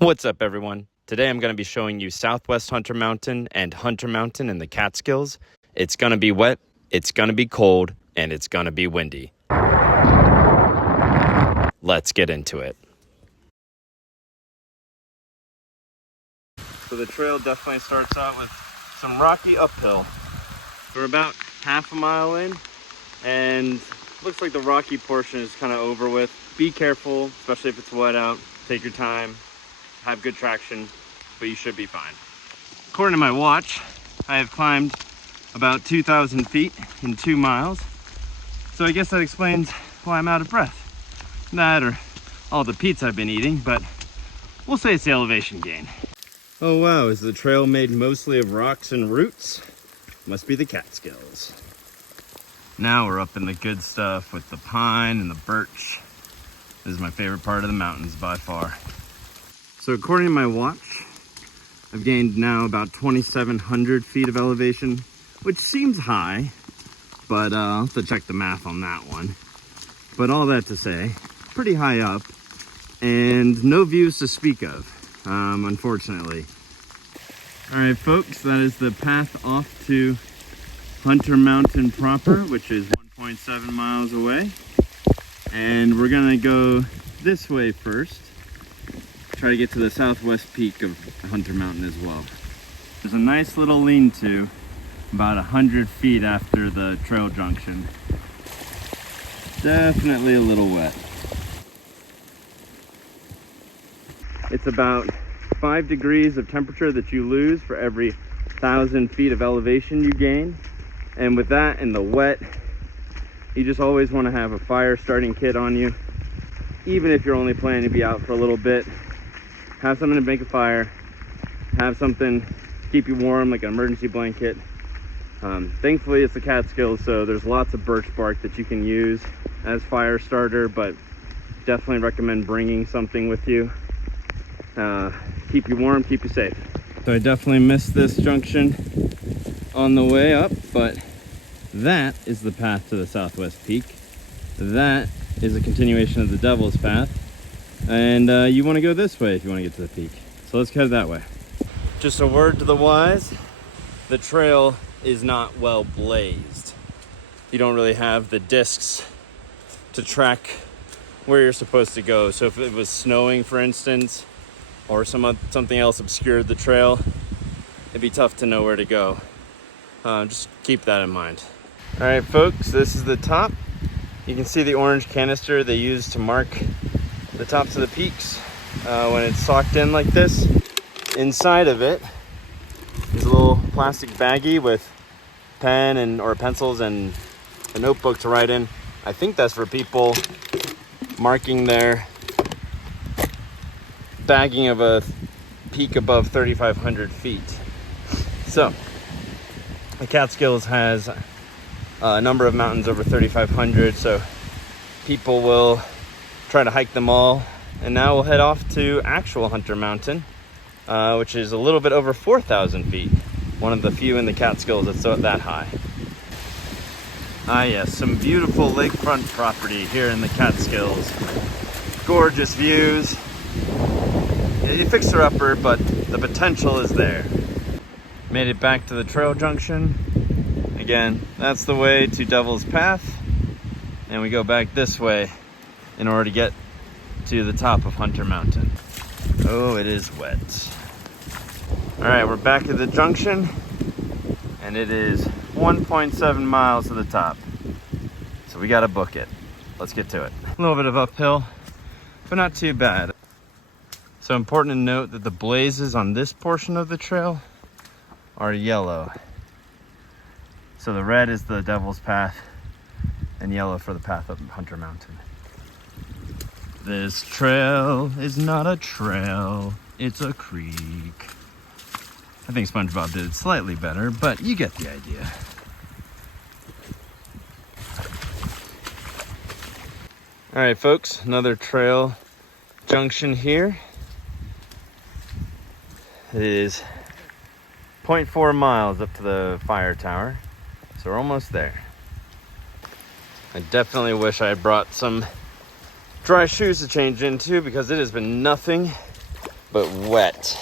What's up, everyone? Today I'm going to be showing you Southwest Hunter Mountain and Hunter Mountain in the Catskills. It's going to be wet, it's going to be cold, and it's going to be windy. Let's get into it. So the trail definitely starts out with some rocky uphill. We're about half a mile in, and looks like the rocky portion is kind of over with. Be careful, especially if it's wet out. Take your time. Have good traction, but you should be fine. According to my watch, I have climbed about 2,000 feet in 2 miles. So I guess that explains why I'm out of breath. That or all the pizza I've been eating, but we'll say it's the elevation gain. Oh wow, is the trail made mostly of rocks and roots? Must be the Catskills. Now we're up in the good stuff with the pine and the birch. This is my favorite part of the mountains by far. So according to my watch, I've gained now about 2,700 feet of elevation, which seems high, but I'll have to check the math on that one. But all that to say, pretty high up, and no views to speak of, unfortunately. All right, folks, that is the path off to Hunter Mountain proper, which is 1.7 miles away. And we're gonna go this way first. Try to get to the southwest peak of Hunter Mountain as well. There's a nice little lean-to about 100 feet after the trail junction. Definitely a little wet. It's about 5 degrees of temperature that you lose for every 1,000 feet of elevation you gain. And with that and the wet, you just always want to have a fire starting kit on you. Even if you're only planning to be out for a little bit, have something to make a fire, have something to keep you warm, like an emergency blanket. Thankfully it's the Catskills, so there's lots of birch bark that you can use as fire starter, but definitely recommend bringing something with you. Keep you warm, keep you safe. So I definitely missed this junction on the way up, but that is the path to the southwest peak. That is a continuation of the Devil's Path. And you want to go this way if you want to get to the peak. So let's head that way. Just a word to the wise, the trail is not well blazed. You don't really have the discs to track where you're supposed to go. So if it was snowing, for instance, or something else obscured the trail, it'd be tough to know where to go. Just keep that in mind. All right, folks, this is the top. You can see the orange canister they use to mark the tops of the peaks when it's socked in like this. Inside of it is a little plastic baggie with pen or pencils and a notebook to write in. I think that's for people marking their bagging of a peak above 3,500 feet. So the Catskills has a number of mountains over 3,500, so people will try to hike them all. And now we'll head off to actual Hunter Mountain, which is a little bit over 4,000 feet. One of the few in the Catskills that's that high. Ah yes, some beautiful lakefront property here in the Catskills. Gorgeous views. You fixer-upper, but the potential is there. Made it back to the trail junction. Again, that's the way to Devil's Path. And we go back this way in order to get to the top of Hunter Mountain. Oh, it is wet. All right, we're back at the junction, and it is 1.7 miles to the top. So we gotta book it. Let's get to it. A little bit of uphill, but not too bad. So important to note that the blazes on this portion of the trail are yellow. So the red is the Devil's Path, and yellow for the path up Hunter Mountain. This trail is not a trail, it's a creek. I think SpongeBob did it slightly better, but you get the idea. All right, folks, another trail junction here. It is 0.4 miles up to the fire tower, so we're almost there. I definitely wish I had brought some dry shoes to change into, because it has been nothing but wet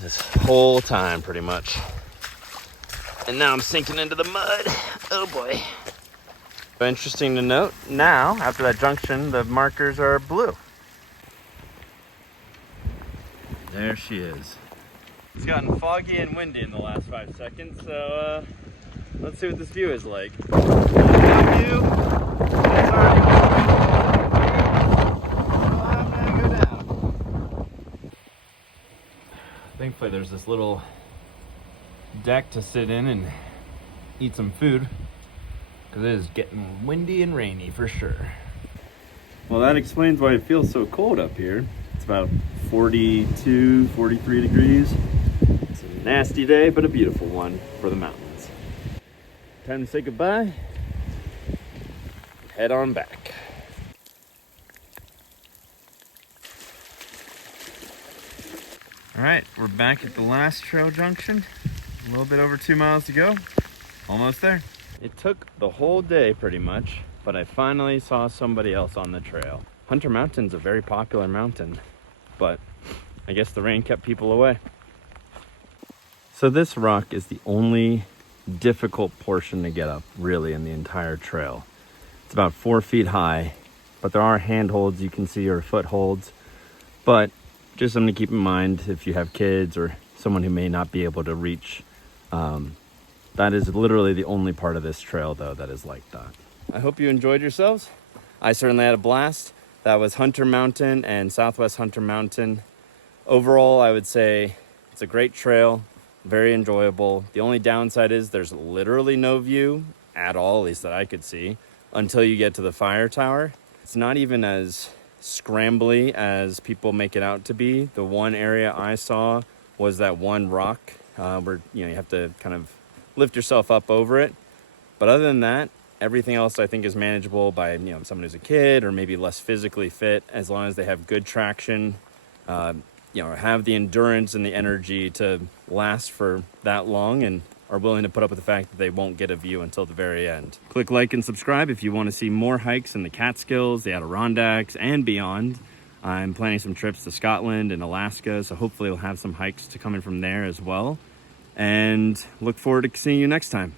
this whole time pretty much. And now I'm sinking into the mud. Oh boy. But interesting to note, now after that junction, the markers are blue. There she is. It's gotten foggy and windy in the last 5 seconds, so let's see what this view is like. That view, it's already I'm gonna go down. Thankfully there's this little deck to sit in and eat some food, because it is getting windy and rainy for sure. Well, that explains why it feels so cold up here. It's about 42, 43 degrees. It's a nasty day, but a beautiful one for the mountains. Time to say goodbye. Head on back. All right, we're back at the last trail junction. A little bit over 2 miles to go. Almost there. It took the whole day pretty much, but I finally saw somebody else on the trail. Hunter Mountain's a very popular mountain, but I guess the rain kept people away. So this rock is the only difficult portion to get up, really, in the entire trail. It's about 4 feet high, but there are handholds you can see, or footholds. But just something to keep in mind if you have kids or someone who may not be able to reach. That is literally the only part of this trail, though, that is like that. I hope you enjoyed yourselves. I certainly had a blast. That was Hunter Mountain and Southwest Hunter Mountain. Overall, I would say it's a great trail, very enjoyable. The only downside is there's literally no view at all, at least that I could see, until you get to the fire tower. It's not even as scrambly as people make it out to be. The one area I saw was that one rock where you have to kind of lift yourself up over it. But other than that, everything else I think is manageable by someone who's a kid or maybe less physically fit, as long as they have good traction, have the endurance and the energy to last for that long and are willing to put up with the fact that they won't get a view until the very end. Click like and subscribe if you want to see more hikes in the Catskills, the Adirondacks, and beyond. I'm planning some trips to Scotland and Alaska, so hopefully we'll have some hikes to come in from there as well. And look forward to seeing you next time.